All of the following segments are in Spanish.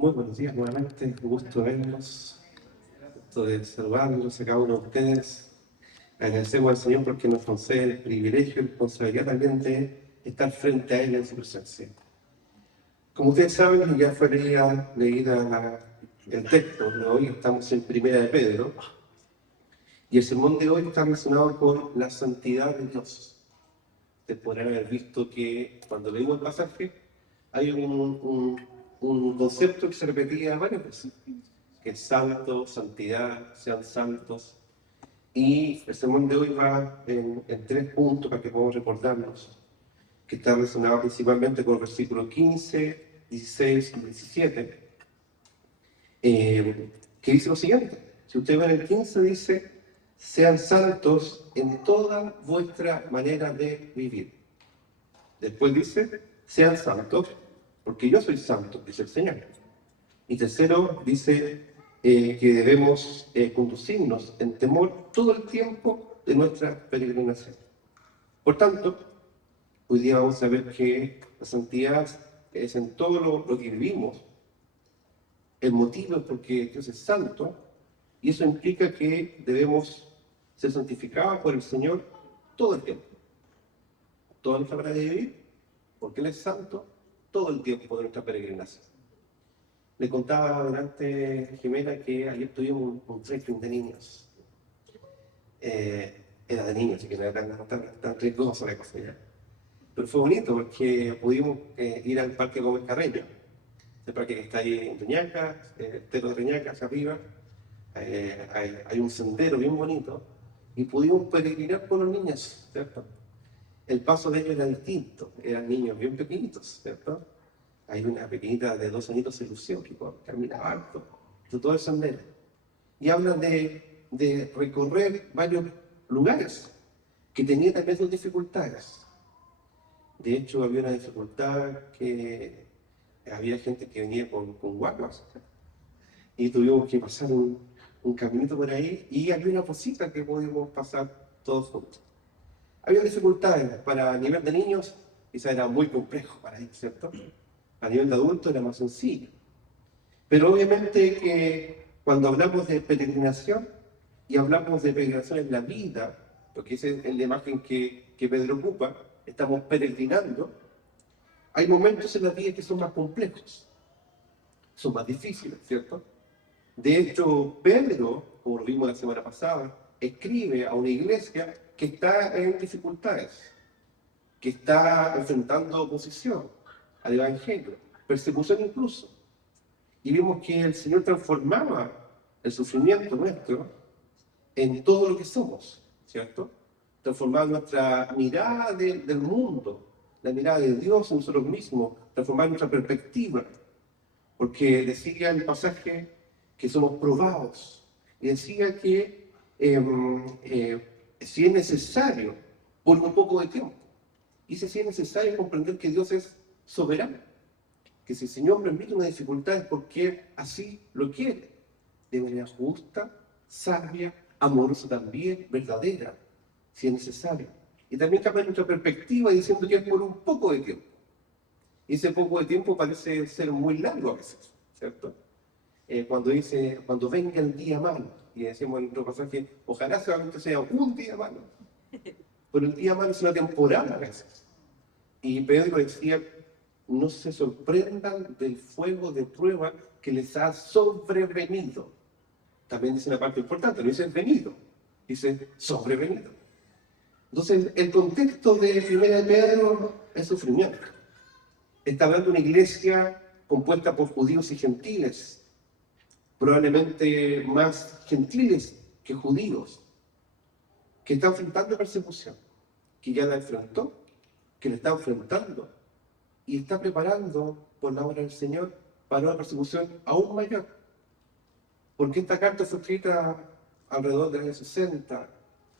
Muy buenos días nuevamente, un gusto verlos, gusto de saludarlos a cada uno de ustedes. Agradecemos al Señor porque nos concede el privilegio y responsabilidad también de estar frente a Él en su presencia. Como ustedes saben, ya fue el texto de hoy, estamos en Primera de Pedro, y el sermón de hoy está relacionado con la santidad de Dios. Ustedes podrán haber visto que cuando leímos el pasaje hay un concepto que se repetía varias veces, que es santo, santidad, sean santos. Y el sermón de hoy va en 3 puntos para que podamos recordarnos, que está relacionado principalmente con el versículo 15, 16 y 17, que dice lo siguiente. Si ustedes ven el 15, dice: sean santos en toda vuestra manera de vivir. Después dice: sean santos, porque yo soy santo, dice el Señor. Y tercero, dice que debemos conducirnos en temor todo el tiempo de nuestra peregrinación. Por tanto, hoy día vamos a ver que la santidad es en todo lo que vivimos. El motivo es porque Dios es santo, y eso implica que debemos ser santificados por el Señor todo el tiempo. Toda nuestra manera de vivir, porque Él es santo, todo el tiempo de nuestra peregrinación. Le contaba delante Jimena que ayer tuvimos un trekking de niños. Era de niños, así que no era tan riesgoso la cosa ya. Pero fue bonito porque pudimos ir al Parque Gómez Carreño, el parque que está ahí en Reñaca, el Cerro de Reñaca hacia arriba. Hay un sendero bien bonito y pudimos peregrinar con los niños, ¿cierto? El paso de ellos era distinto, eran niños bien pequeñitos, ¿cierto? Hay una pequeñita de 2 añitos, se lució, que caminaba alto, todo el sendero. Y hablan de recorrer varios lugares que tenían también sus dificultades. De hecho, había una dificultad que había gente que venía con guaguas, y tuvimos que pasar un caminito por ahí, y había una posita que podíamos pasar todos juntos. Había dificultades para el nivel de niños, quizá era muy complejo para ellos, ¿cierto? A nivel de adultos era más sencillo. Pero obviamente que cuando hablamos de peregrinación, y hablamos de peregrinación en la vida, porque esa es la imagen que Pedro ocupa, estamos peregrinando, hay momentos en la vida que son más complejos, son más difíciles, ¿cierto? De hecho, Pedro, como lo vimos la semana pasada, escribe a una iglesia que está en dificultades, que está enfrentando oposición al Evangelio, persecución incluso. Y vimos que el Señor transformaba el sufrimiento nuestro en todo lo que somos, ¿cierto? Transformaba nuestra mirada del mundo, la mirada de Dios en nosotros mismos, transformar nuestra perspectiva. Porque decía el pasaje que somos probados, y decía que si es necesario, por un poco de tiempo. Y si es necesario comprender que Dios es soberano, que si el Señor permite una dificultad es porque así lo quiere, de manera justa, sabia, amorosa también, verdadera, si es necesario. Y también cambia nuestra perspectiva diciendo que es por un poco de tiempo. Y ese poco de tiempo parece ser muy largo a veces, ¿cierto? Cuando venga el día malo, y decimos en otro pasaje, ojalá solamente sea un día malo. Pero el día malo es una temporada a veces. Y Pedro decía: no se sorprendan del fuego de prueba que les ha sobrevenido. También dice una parte importante, no dice venido, dice sobrevenido. Entonces, el contexto de Primera de Pedro es sufrimiento. Está hablando de una iglesia compuesta por judíos y gentiles, probablemente más gentiles que judíos, que está enfrentando persecución, que ya la enfrentó, que la está enfrentando, y está preparando por la obra del Señor para una persecución aún mayor. Porque esta carta fue escrita alrededor del año 60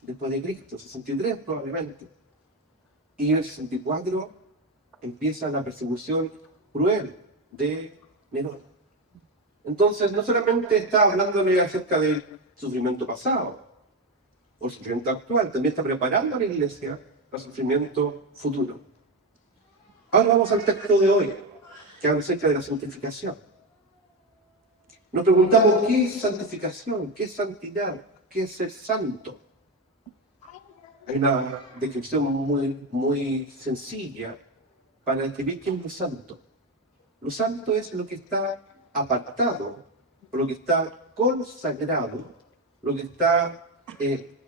después de Cristo, 63 probablemente. Y en el 64 empieza la persecución cruel de Nerón. Entonces, no solamente está hablándole acerca del sufrimiento pasado o el sufrimiento actual, también está preparando a la iglesia para el sufrimiento futuro. Ahora vamos al texto de hoy, que habla acerca de la santificación. Nos preguntamos, ¿qué es santificación? ¿Qué es santidad? ¿Qué es ser santo? Hay una descripción muy sencilla para describir quién es santo. Lo santo es lo que está apartado, lo que está consagrado, lo que está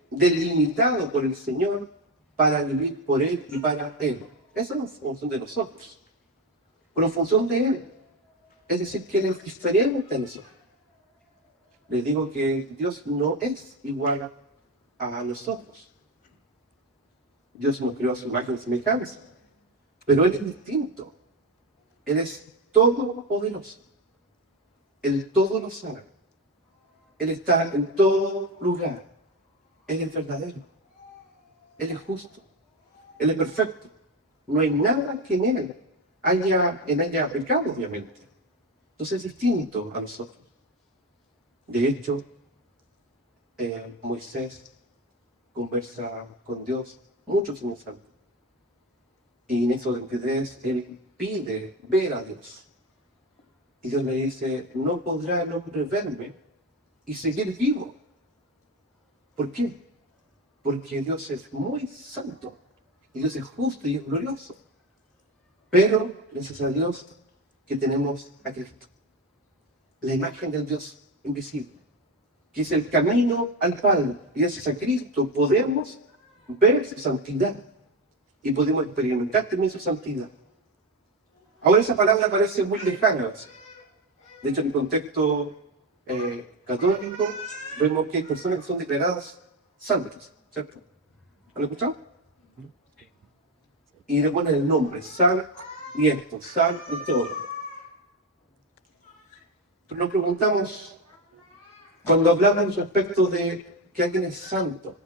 delimitado por el Señor para vivir por Él y para Él. Esa no es función de nosotros, pero en función de Él. Es decir, que Él es diferente a nosotros. Les digo que Dios no es igual a nosotros. Dios nos creó a su imagen y semejanza, pero Él es distinto. Él es todopoderoso. Él todo lo sabe. Él está en todo lugar. Él es verdadero. Él es justo. Él es perfecto. No hay nada que en Él haya pecado, obviamente. Entonces es distinto a nosotros. De hecho, Moisés conversa con Dios muchos años antes. Y en Éxodo 23, él pide ver a Dios. Y Dios le dice, no podrá el hombre verme y seguir vivo. ¿Por qué? Porque Dios es muy santo. Y Dios es justo y es glorioso. Pero, gracias a Dios, que tenemos a Cristo. La imagen del Dios invisible. Que es el camino al Padre. Y gracias a Cristo podemos ver su santidad. Y podemos experimentar también su santidad. Ahora esa palabra parece muy lejana. De hecho, en el contexto católico, vemos que hay personas que son declaradas santas, ¿cierto? ¿Han escuchado? Y le ponen el nombre, San y esto, San y todo. Pero nos preguntamos, cuando hablamos respecto de que alguien es santo,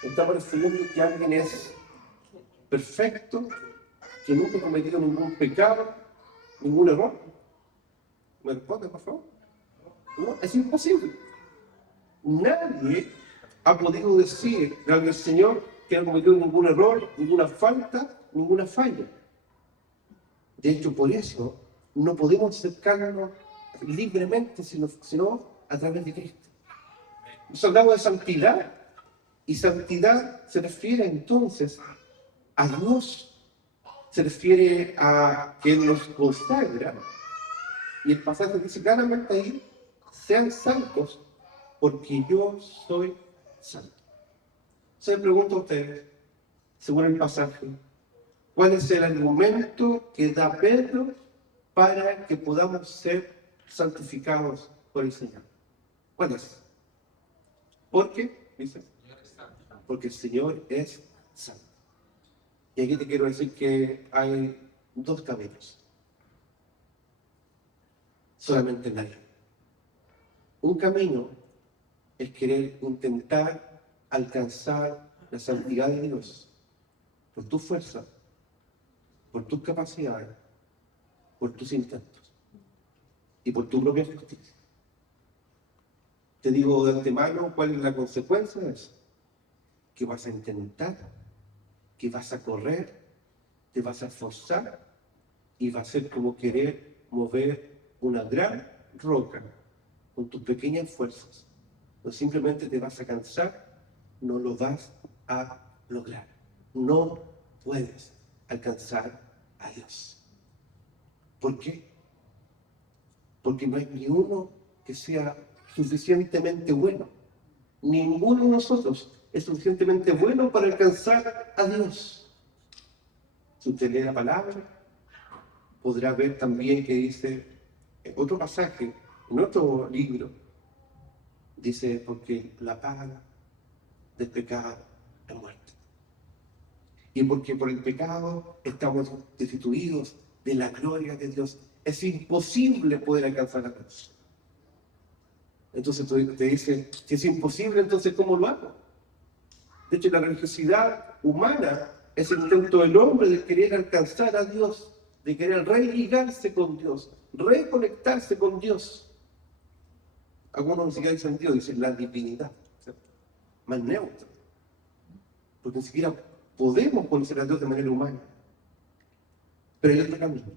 estamos refiriendo que alguien es perfecto, que nunca ha cometido ningún pecado, ningún error. ¿Me responde, por favor? No, es imposible. Nadie ha podido decir al Señor que no cometió ningún error, ninguna falta, ninguna falla. De hecho, por eso no podemos acercarnos libremente, sino a través de Cristo. Nos hablamos de santidad, y santidad se refiere entonces a Dios, se refiere a que Él nos consagra, y el pasaje dice claramente ahí, sean santos, porque yo soy santo. Se me pregunto a ustedes, según el pasaje, ¿cuál es el argumento que da Pedro para que podamos ser santificados por el Señor? ¿Cuál es? ¿Por qué? Dice, porque el Señor es santo. Y aquí te quiero decir que hay dos caminos. Solamente en la vida. Un camino es querer intentar alcanzar la santidad de Dios por tu fuerza, por tus capacidades, por tus intentos y por tu propia justicia. Te digo de antemano cuál es la consecuencia de eso. Que vas a intentar, que vas a correr, te vas a esforzar y va a ser como querer mover una gran roca con tus pequeñas fuerzas. No simplemente te vas a cansar, no lo vas a lograr. No puedes alcanzar a Dios. ¿Por qué? Porque no hay ni uno que sea suficientemente bueno. Ninguno de nosotros es suficientemente bueno para alcanzar a Dios. Si usted lee la palabra, podrá ver también que dice, en otro pasaje, en otro libro, dice, porque la paga del pecado es muerte. Y porque por el pecado estamos destituidos de la gloria de Dios. Es imposible poder alcanzar a Dios. Entonces te dice, si es imposible, entonces ¿cómo lo hago? De hecho, la religiosidad humana es el intento del hombre de querer alcanzar a Dios, de querer religarse con Dios, reconectarse con Dios. Algunos ni siquiera dicen Dios, dicen la divinidad, ¿cierto? Más neutro. Porque ni siquiera podemos conocer a Dios de manera humana. Pero hay otro camino,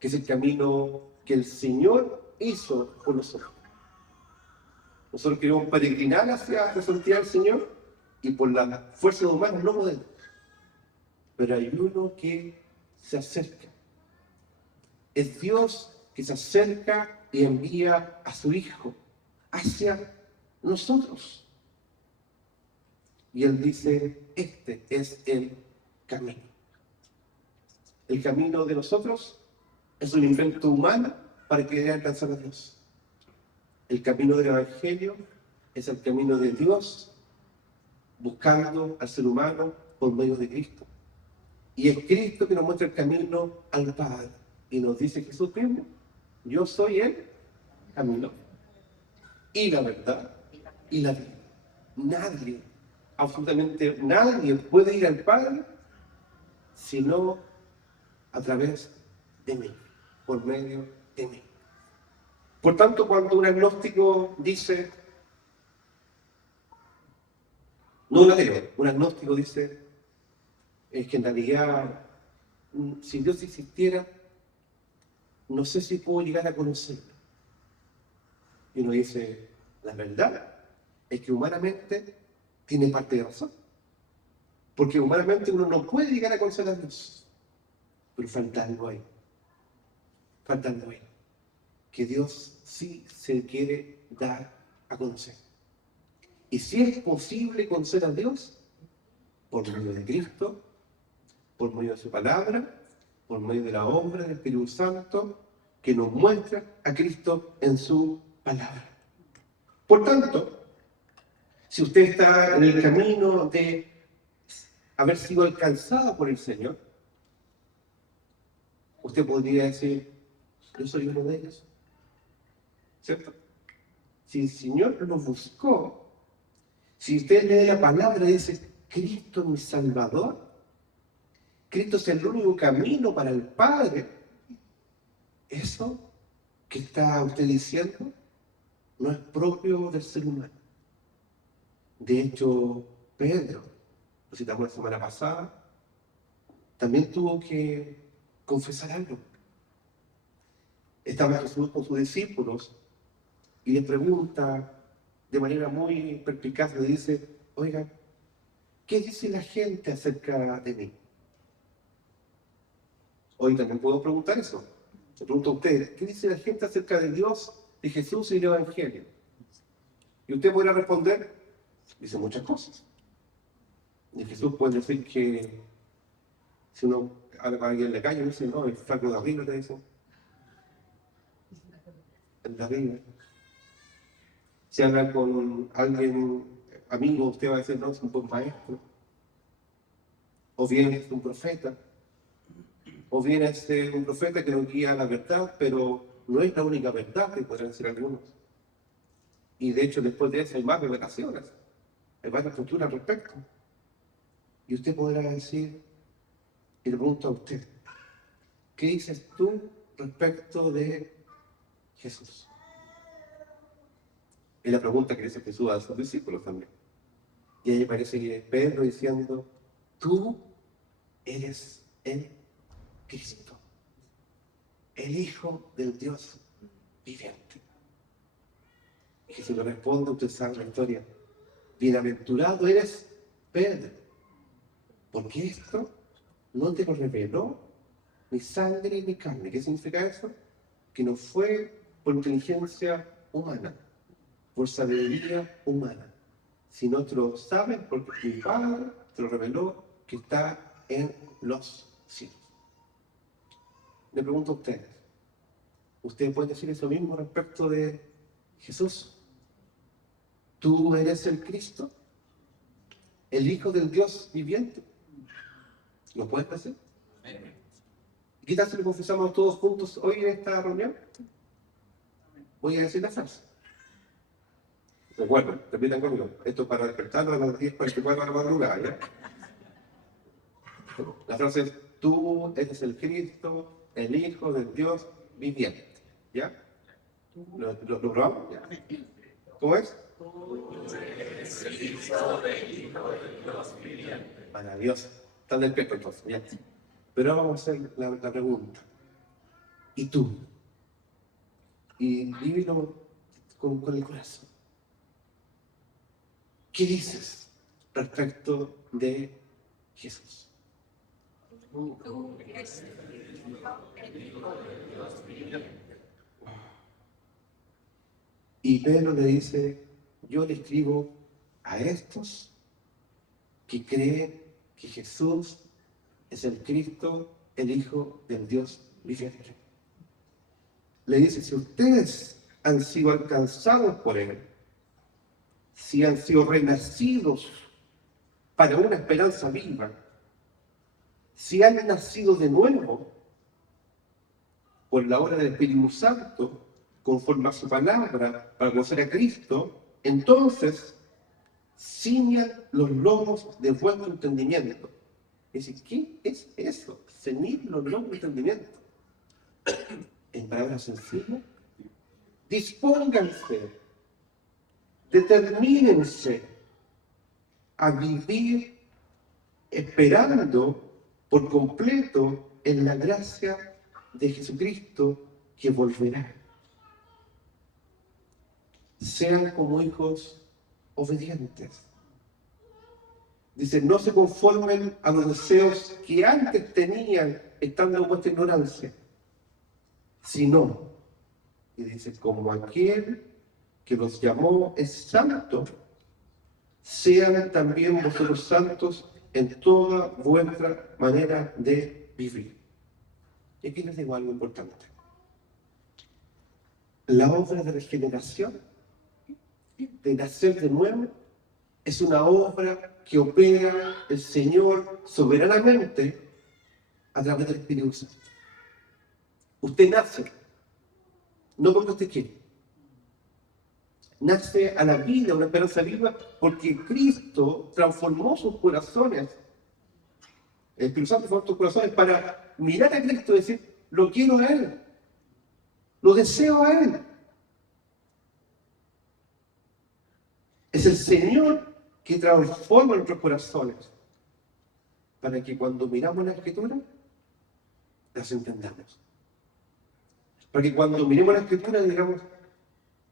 que es el camino que el Señor hizo por nosotros. Nosotros queremos peregrinar hacia la santidad del Señor y por la fuerza humana no podemos. Pero hay uno que se acerca. Es Dios que se acerca y envía a su Hijo hacia nosotros. Y Él dice, este es el camino. El camino de nosotros es un invento humano para querer alcanzar a Dios. El camino del Evangelio es el camino de Dios buscando al ser humano por medio de Cristo. Y es Cristo que nos muestra el camino al Padre. Y nos dice Jesús mismo, yo soy el camino y la verdad y la vida. Nadie, absolutamente nadie puede ir al Padre sino a través de mí, por medio de mí. Por tanto, cuando un agnóstico dice, no un ateo, un agnóstico dice, es que en realidad, si Dios existiera, no sé si puedo llegar a conocerlo. Y uno dice, la verdad es que humanamente tiene parte de razón. Porque humanamente uno no puede llegar a conocer a Dios. Pero falta algo ahí. Falta algo ahí. Que Dios sí se quiere dar a conocer. Y si es posible conocer a Dios, por medio de Cristo, por medio de su palabra, por medio de la obra del Espíritu Santo, que nos muestra a Cristo en su palabra. Por tanto, si usted está en el camino de haber sido alcanzado por el Señor, usted podría decir, yo soy uno de ellos. ¿Cierto? Si el Señor lo buscó, si usted lee la palabra y dice, Cristo es mi Salvador, Cristo es el único camino para el Padre, eso que está usted diciendo no es propio del ser humano. De hecho, Pedro, lo citamos la semana pasada, también tuvo que confesar algo. Estaba Jesús con sus discípulos y le pregunta de manera muy perspicaz, le dice, oigan, ¿qué dice la gente acerca de mí? Hoy también puedo preguntar eso. Le pregunto a ustedes, ¿qué dice la gente acerca de Dios, de Jesús y del Evangelio? Y usted podrá responder, dice muchas cosas. Y Jesús puede decir que si uno habla con alguien en la calle, dice, no, el flaco de arriba, te dicen. El de arriba. Si habla con alguien, amigo, usted va a decir, no, es un buen maestro. O bien es un profeta. O bien es un profeta que nos guía a la verdad, pero no es la única verdad que podrán decir algunos. Y de hecho, después de eso hay más revelaciones. Hay varias posturas al respecto. Y usted podrá decir, y le pregunto a usted, ¿qué dices tú respecto de Jesús? Es la pregunta que le hace Jesús a sus discípulos también. Y ahí parece que Pedro diciendo, tú eres el Cristo, el Hijo del Dios viviente. Y Jesús le responde, usted sabe la historia, bienaventurado eres Pedro, porque esto no te lo reveló ni sangre ni carne. ¿Qué significa eso? Que no fue por inteligencia humana, por sabiduría humana, sino te lo saben porque mi Padre te lo reveló que está en los cielos. Le pregunto a ustedes, ¿ustedes pueden decir eso mismo respecto de Jesús? ¿Tú eres el Cristo? ¿El Hijo del Dios viviente? ¿Lo puedes decir? ¿Qué tal si lo confesamos todos juntos hoy en esta reunión? Voy a decir la frase. Recuerden, repitan conmigo. Esto es para despertarlo a las 10:44 de la madrugada, ¿ya? La frase es, tú eres el Cristo, el Hijo del Dios viviente. ¿Ya? ¿Lo probamos? ¿Ya? ¿Cómo es? Tú eres el Hijo del Dios viviente. Maravilloso. Están despiertos entonces, ¿ya? Pero ahora vamos a hacer la pregunta. ¿Y tú? y vívelo con el corazón. ¿Qué dices respecto de Jesús? Y Pedro le dice, yo le escribo a estos que creen que Jesús es el Cristo, el Hijo del Dios viviente. Le dice, si ustedes han sido alcanzados por Él, si han sido renacidos para una esperanza viva, si han nacido de nuevo por la obra del Espíritu Santo, conforme a su palabra, para conocer a Cristo, entonces ciñan los lomos de vuestro entendimiento. Es decir, ¿qué es eso? Ceñir los lomos de entendimiento. En palabras sencillas, dispónganse, determínense a vivir esperando por completo en la gracia de Jesucristo que volverá. Sean como hijos obedientes. Dice, no se conformen a los deseos que antes tenían estando en vuestra ignorancia, sino, y dice, como aquel que los llamó es santo, sean también vosotros santos en toda vuestra manera de vivir. Y aquí les digo algo importante. La obra de regeneración, de nacer de nuevo, es una obra que opera el Señor soberanamente a través del Espíritu Santo. Usted nace, no porque usted quiere. Nace a la vida, una esperanza viva, porque Cristo transformó sus corazones. El Espíritu Santo transformó sus corazones para mirar a Cristo y decir, lo quiero a Él, lo deseo a Él. Es el Señor que transforma nuestros corazones para que cuando miramos la Escritura, las entendamos. Para que cuando miremos la Escritura digamos,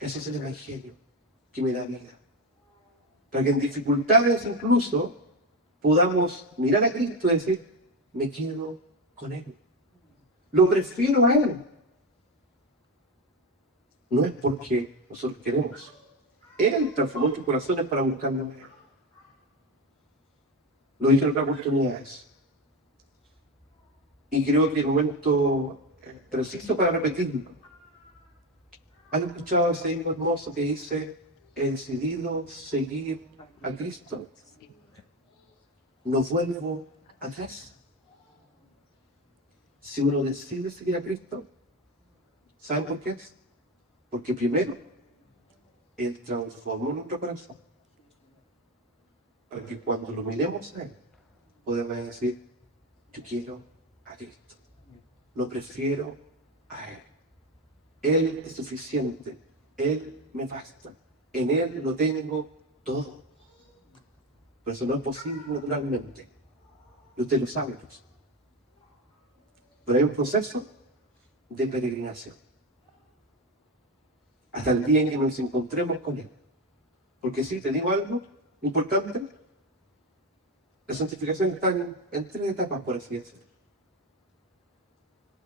ese es el Evangelio que me da vida. Para que en dificultades incluso podamos mirar a Cristo y decir, me quedo con Él. Lo prefiero a Él. No es porque nosotros queremos. Él transformó nuestros corazones para buscarlo a Él. Lo dije en otras oportunidades. Y creo que el momento preciso para repetirlo. ¿Han escuchado ese himno hermoso que dice, he decidido seguir a Cristo? No vuelvo atrás. Si uno decide seguir a Cristo, ¿saben por qué es? Porque primero, Él transformó nuestro corazón. Para que cuando lo miremos a Él, podamos decir, yo quiero a Cristo. Lo prefiero a Él. Él es suficiente. Él me basta. En Él lo tengo todo. Pero eso no es posible naturalmente. Y usted lo sabe. Pero hay un proceso de peregrinación. Hasta el día en que nos encontremos con Él. Porque sí, te digo algo importante. La santificación está en 3 etapas, por así decirlo.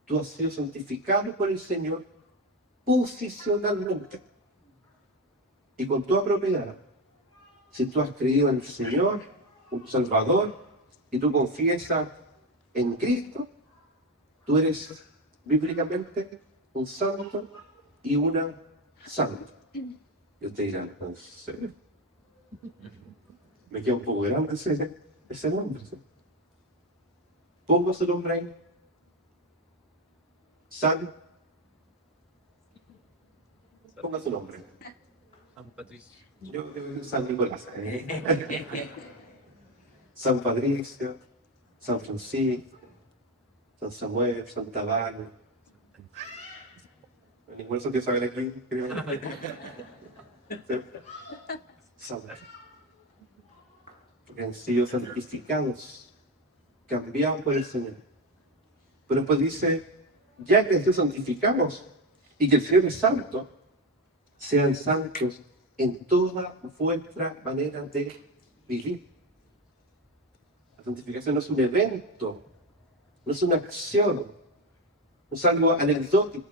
Tú has sido santificado por el Señor posicionalmente y con toda propiedad. Si tú has creído en el Señor, un Salvador, y tú confiesas en Cristo, tú eres bíblicamente un santo y una santa. Y usted dirá, ¿en serio? Me queda un poco grande ese nombre. ¿Sí? Pongo ese nombre ahí. San. Ponga su nombre. San Patricio. Yo creo que es San Nicolás. San Patricio, San Francisco, San Samuel, Santa Bárbara. Ninguno de esos que saben aquí, creo. ¿Sí? Santo. Porque han sido santificados, cambiados por el Señor. Pero después dice, ya que han sido santificados, Y que el Señor es santo, sean santos en toda vuestra manera de vivir. La santificación no es un evento, no es una acción, no es algo anecdótico,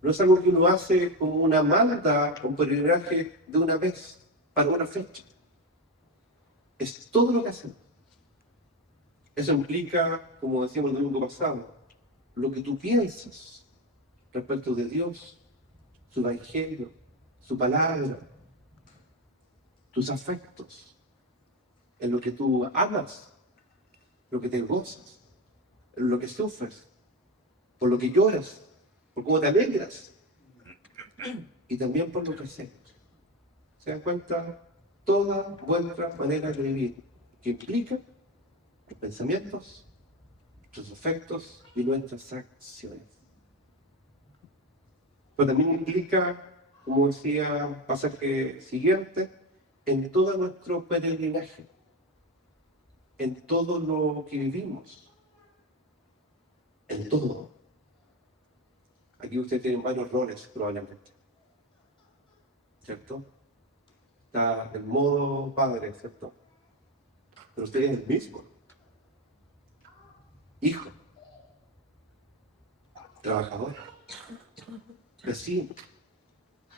no es algo que uno hace como una manda o un peregrinaje de una vez para una fecha. Es todo lo que hacemos. Eso implica, como decíamos el domingo pasado, lo que tú piensas respecto de Dios, su evangelio, su palabra, tus afectos, en lo que tú amas, lo que te gozas, en lo que sufres, por lo que lloras, por cómo te alegras y también por lo que hacemos. ¿Se dan cuenta? Toda vuestra manera de vivir, que implica los pensamientos, nuestros afectos y nuestras acciones. Pero también implica, como decía pasaje siguiente, en todo nuestro peregrinaje, en todo lo que vivimos, en todo. Aquí ustedes tienen varios roles probablemente, ¿cierto? Está el modo padre, ¿cierto? Pero usted es el mismo. Hijo, trabajador, vecino,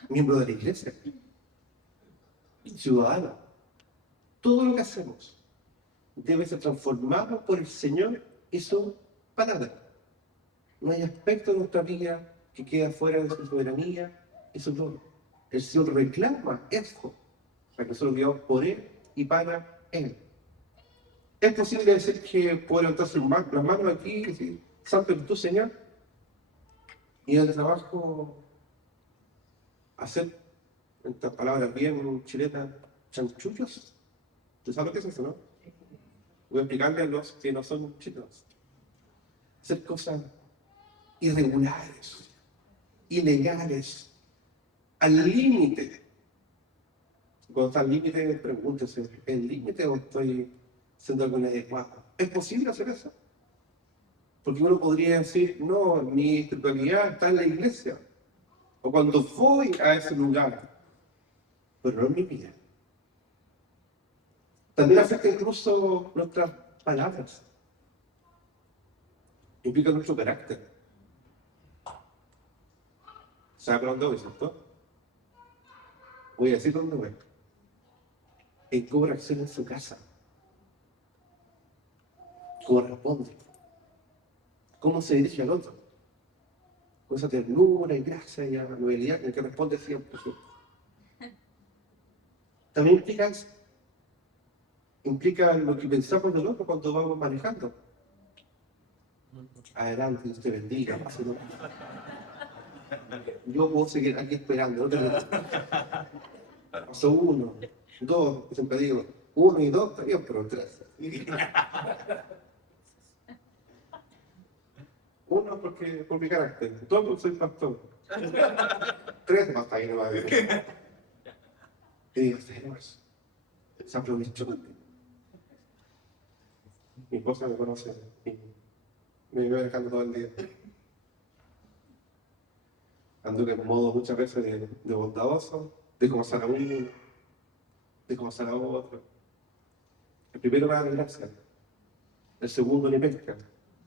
miembro de la iglesia, ciudadano. Todo lo que hacemos debe ser transformado por el Señor y su palabra. No hay aspecto de nuestra vida que quede fuera de su soberanía y su gloria. El Señor reclama esto para que nosotros vivamos por Él y para Él. ¿Es posible decir que puedo levantarse las manos aquí y decir, Santo eres tú, Señor? Y en el trabajo hacer, en estas palabras bien chilenas, chanchullos. ¿Tú sabes lo que es eso, no? Voy a explicarle a los que no son chilenos. Hacer cosas irregulares, ilegales, al límite. Cuando está al límite, pregúntese, ¿el límite o estoy siendo algo inadecuado? ¿Es posible hacer eso? Porque uno podría decir, no, mi espiritualidad está en la iglesia, o cuando voy a ese lugar, pero no en mi vida. También afecta incluso nuestras palabras, implica nuestro carácter. ¿Sabe para dónde voy, cierto? Voy a decir dónde voy. En cómo reacciona en su casa, cómo responde, cómo se dirige al otro, con esa ternura y gracia y amabilidad en que responde siempre. ¿Sí? También implica eso. Implica lo que pensamos del otro cuando vamos manejando. Adelante, Dios te bendiga, pásalo. Yo puedo seguir aquí esperando, no te preocupes. Paso 1, 2, siempre digo, 1 y 2, está bien, pero 3. 1 porque por mi carácter, 2 porque soy pastor. 3 más ahí no va a haber. Y digo, Señor, se aprovechó de mí. Mi esposa me conoce y me iba dejando todo el día. Ando en modo muchas veces de bondadoso, dejo pasar a uno, dejo pasar a otro. El primero me da gracia, el segundo le pesca,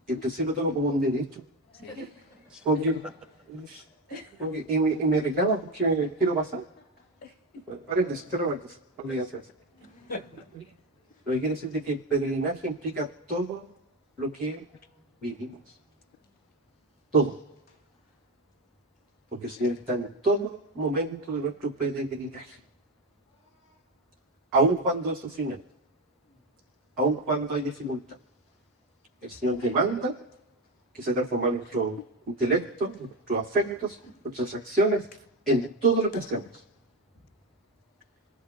y el tercero lo tomo como un derecho. Y me reclama porque quiero pasar. Bueno, paréntesis, cierro paréntesis, obligación. Lo que quiere decir es que el peregrinaje implica todo lo que vivimos. Todo. Porque el Señor está en todo momento de nuestro peregrinaje. Aun cuando hay sufrimiento, aun cuando hay dificultad. El Señor demanda que se transforme nuestro intelecto, nuestros afectos, nuestras acciones, en todo lo que hacemos.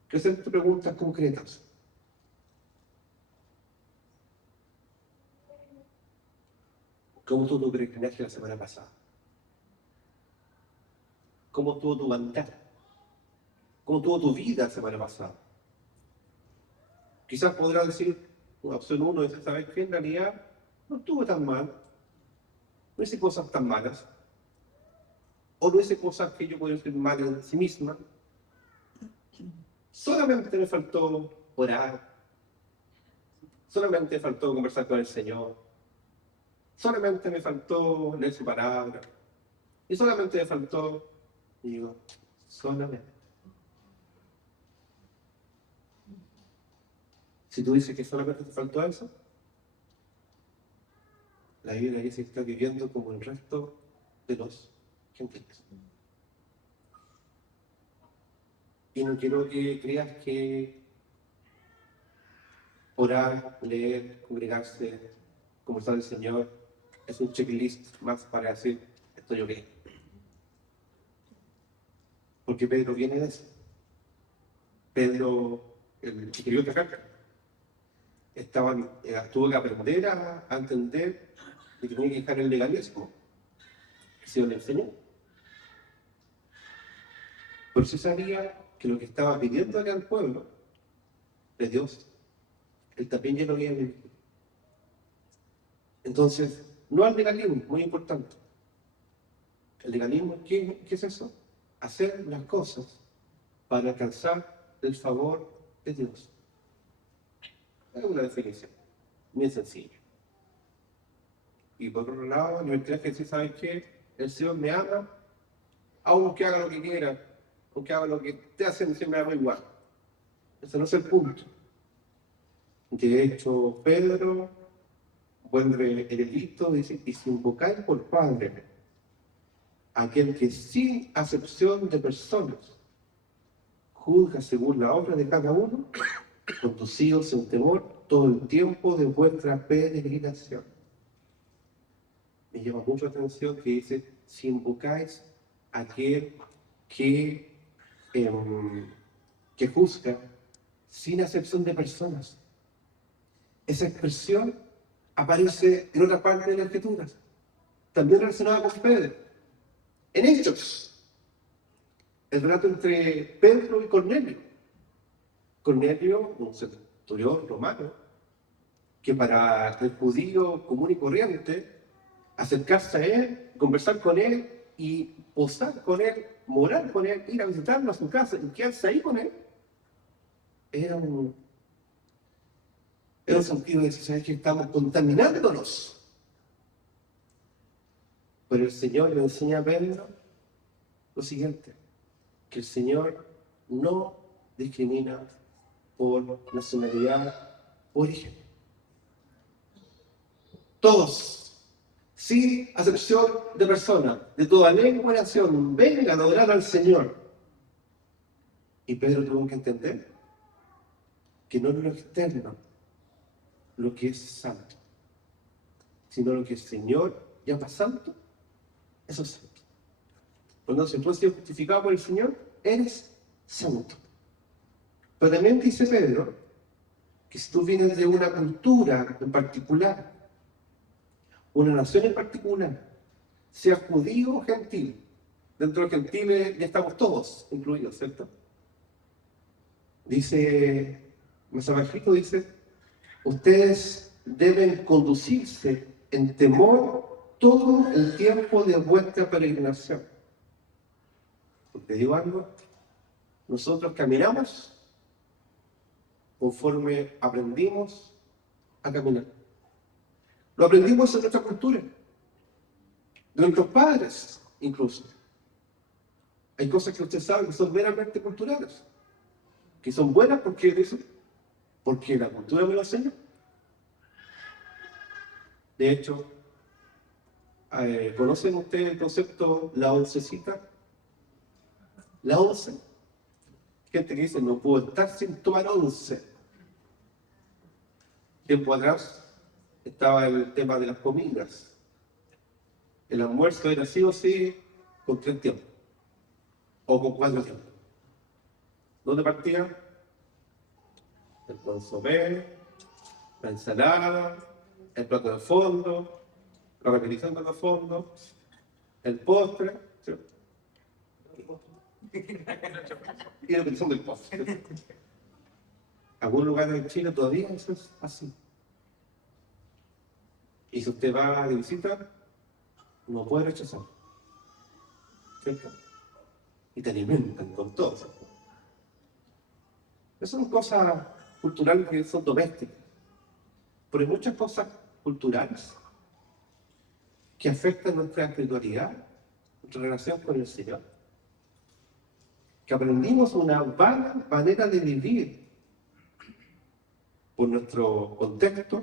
¿Qué son preguntas concretas? ¿Cómo estuvo tu peregrinaje la semana pasada? ¿Cómo estuvo tu bandera? ¿Cómo estuvo tu vida la semana pasada? Quizás podrá decir, una opción 1 es, ¿sabes qué? En realidad no estuvo tan mal, no hice cosas tan malas. o no hice cosas que yo podía hacer mal en sí misma. Solamente me faltó orar, solamente me faltó conversar con el Señor, solamente me faltó leer su palabra, y solamente me faltó, y digo, solamente. Si tú dices que solamente te faltó eso, la Biblia dice que está viviendo como el resto de los gentiles. Y no quiero que creas que orar, leer, congregarse, conversar del Señor es un checklist más para decir, estoy ok. Porque Pedro viene de eso. Pedro, el que escribió esta carta, tuvo que aprender a entender que tenía que dejar el legalismo que se le enseñó. Por eso sabía que lo que estaba pidiéndole al pueblo de Dios, él también ya lo había vivido. Entonces, no al legalismo, muy importante. El legalismo, ¿qué es eso? Hacer las cosas para alcanzar el favor de Dios. Es una definición muy sencilla. Y por otro lado, libertad que sí, ¿sabes qué? El Señor me ama, aunque haga lo que quiera, aunque haga lo que esté haciendo, siempre me hago igual. Ese no es el punto. De hecho, Pedro vuelve el edicto, dice, y si invocáis por Padre, aquel que sin acepción de personas juzga según la obra de cada uno, conducidos en temor todo el tiempo de vuestra peregrinación. Me llama mucho la atención que dice, si invocáis a aquel que juzga sin acepción de personas. Esa expresión aparece en otra parte de las Escrituras, también relacionada con Pedro. En Hechos, el relato entre Pedro y Cornelio. Cornelio, un centurión romano, que para el judío común y corriente, acercarse a él, conversar con él y posar con él, morar con él, ir a visitarlo a su casa y quedarse ahí con él, era un sentido de decir, ¿sabes que estamos contaminándonos? Pero el Señor le enseña a Pedro lo siguiente, que el Señor no discrimina por nacionalidad o origen. Todos, sin acepción de persona, de toda lengua y nación, vengan a adorar al Señor. Y Pedro tuvo que entender que no es lo externo lo que es santo, sino lo que el Señor llama santo, eso es santo. Entonces, tú has sido justificado por el Señor, eres santo. Pero también dice Pedro que si tú vienes de una cultura en particular, una nación en particular, sea judío o gentil, dentro de los gentiles ya estamos todos incluidos, ¿cierto? Dice, más abajito dice, ustedes deben conducirse en temor todo el tiempo de vuestra peregrinación. Porque digo algo, nosotros caminamos conforme aprendimos a caminar. Lo aprendimos en nuestra cultura, de nuestros padres incluso. Hay cosas que usted sabe que son meramente culturales, que son buenas porque la cultura me lo enseñó. De hecho, ¿conocen ustedes el concepto la oncecita? La once. Gente que dice, no puedo estar sin tomar once. Tiempo atrás estaba el tema de las comidas. El almuerzo era sí o sí con 3 tiempos, o con 4 tiempos. ¿Dónde partía? El consomé, la ensalada, el plato de fondo, la repetición de los fondos, el postre, ¿sí? Y la repetición del postre. Algunos lugares en Chile todavía eso es así. Y si usted va de visita, no puede rechazar. ¿cierto? Y te alimentan con todo. ¿Cierto? Esas son cosas culturales que son domésticas. Pero hay muchas cosas culturales que afectan nuestra espiritualidad, nuestra relación con el Señor. Que aprendimos una vana manera de vivir por nuestro contexto,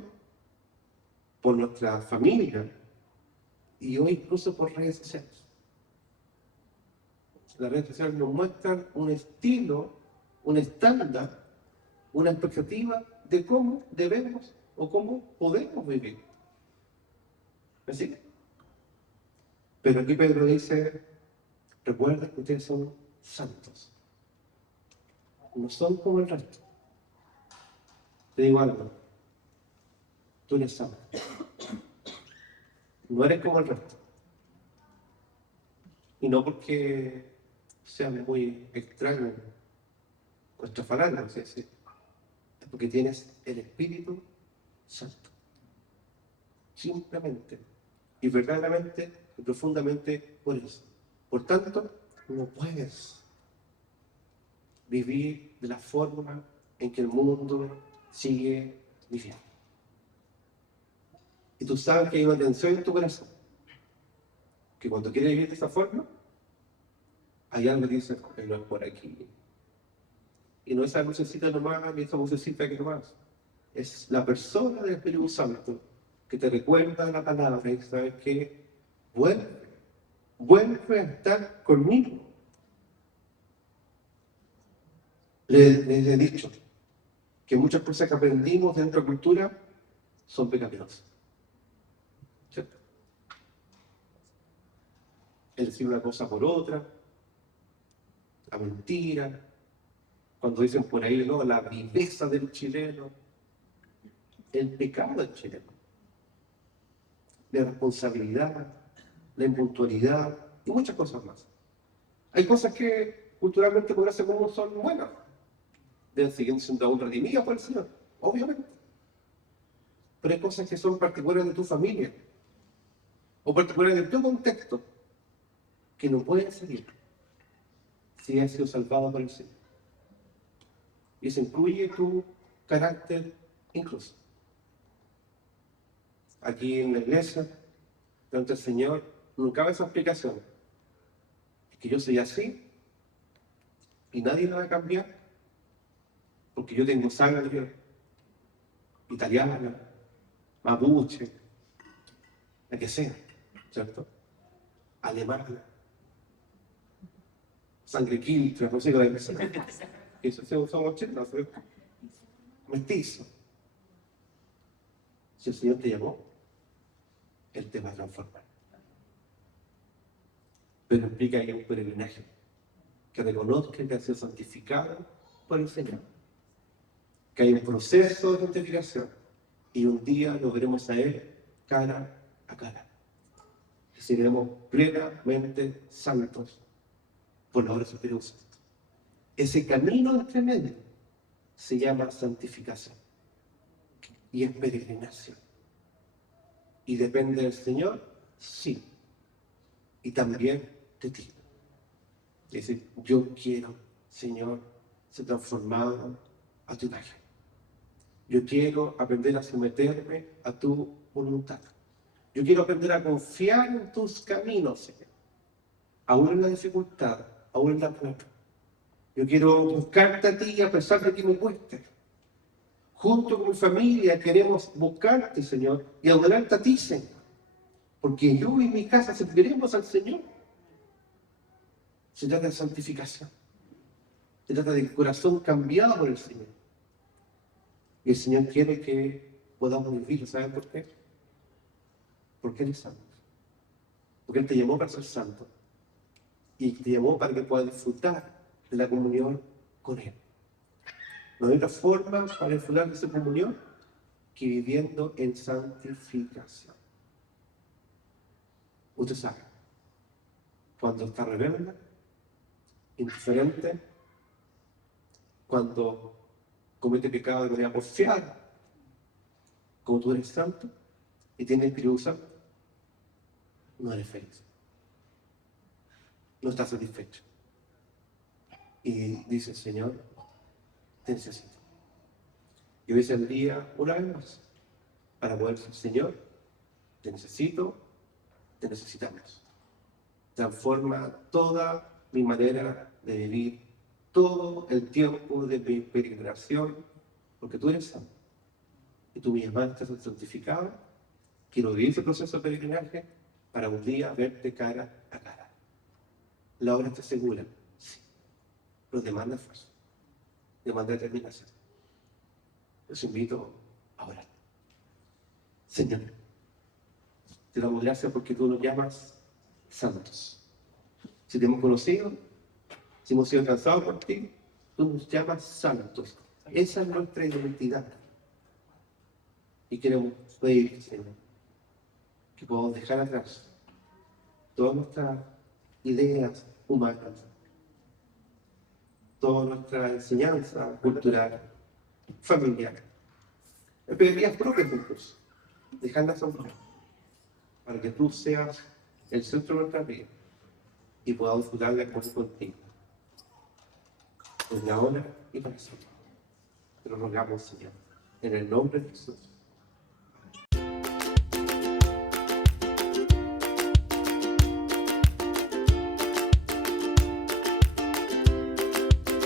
por nuestra familia y hoy incluso por redes sociales. Las redes sociales nos muestran un estilo, un estándar, una expectativa de cómo debemos o cómo podemos vivir. ¿Me sigue? Pero aquí Pedro dice, recuerden que ustedes son santos. No son como el resto. Te digo algo, tú eres santo. No eres como el resto. Y no porque sea muy extraño nuestra falange, ¿sí? Es porque tienes el Espíritu Santo. Simplemente y verdaderamente y profundamente por eso. Por tanto, no puedes vivir de la forma en que el mundo sigue viviendo. Y tú sabes que hay una tensión en tu corazón, que cuando quieres vivir de esa forma, hay algo que dice, no es por aquí. Y no esa lucecita nomás, ni esa lucecita que nomás. Es la persona del Espíritu Santo que te recuerda la palabra y sabes que vuelve a estar conmigo. Les he dicho que muchas cosas que aprendimos de nuestra cultura son pecaminosas. ¿Cierto? El decir una cosa por otra, la mentira, cuando dicen por ahí, ¿no? La viveza del chileno, el pecado del chileno, la irresponsabilidad, la impuntualidad y muchas cosas más. Hay cosas que culturalmente por ese común son buenas, siguen siendo aún redimidas por el Señor, obviamente. Pero hay cosas que son particulares de tu familia o particulares de tu contexto que no pueden seguir si has sido salvado por el Señor. Y eso incluye tu carácter incluso. Aquí en la iglesia, delante del Señor, no cabe esa explicación. Es que yo soy así y nadie me va a cambiar porque yo tengo sangre italiana, mapuche, la que sea, ¿cierto? Alemana, sangre quiltra, no sé qué es eso. Eso somos chilenos, ¿cierto? Mestizo. Si el Señor te llamó, Él te va a transformar. Pero implica que hay un peregrinaje, que reconozca que ha sido santificado por el Señor, que hay un proceso de santificación y un día lo veremos a Él cara a cara. Y seremos plenamente santos por la obra de su Espíritu Santo. Ese camino entre medio se llama santificación y es peregrinación. ¿Y depende del Señor? Sí. Y también de ti. Es decir, yo quiero, Señor, ser transformado a tu imagen. Yo quiero aprender a someterme a tu voluntad. Yo quiero aprender a confiar en tus caminos, Señor. Aún en la dificultad, aún en la prueba. Yo quiero buscarte a ti a pesar de que me cueste. Junto con mi familia queremos buscarte, Señor, y adorarte a ti, Señor. Porque yo y mi casa serviremos al Señor. Se trata de santificación. Se trata del corazón cambiado por el Señor. Y el Señor quiere que podamos vivir. ¿Saben por qué? Porque Él es santo. Porque Él te llamó para ser santo. Y te llamó para que puedas disfrutar de la comunión con Él. No hay otra forma para disfrutar de esa comunión que viviendo en santificación. Usted sabe, cuando está rebelde, indiferente, cuando comete pecado de manera porfiada, como tú eres santo y tienes Espíritu Santo, no eres feliz. no está satisfecho. Y dice, Señor, te necesito. Y hoy es el día, una vez más, para poder decir, Señor, te necesito, te necesitamos. Transforma toda mi manera de vivir, todo el tiempo de mi peregrinación, porque tú eres santo. Y tú me llamaste a ser santificado. Quiero vivir ese proceso de peregrinaje para un día verte cara a cara. La obra está segura, sí, pero demanda esfuerzo, demanda determinación. Los invito a orar. Señor, te damos gracias porque tú nos llamas santos. Si te hemos conocido, si hemos sido alcanzados por ti, tú nos llamas santos. Esa es nuestra identidad. Y queremos pedir, Señor, que podamos dejar atrás todas nuestras ideas humanas, toda nuestra enseñanza cultural, familiar, pedías propias incluso, dejándolas a un lado, para que tú seas el centro de nuestra vida y podamos disfrutar de acuerdo contigo, desde ahora y para siempre. Te lo rogamos, Señor, en el nombre de Jesús.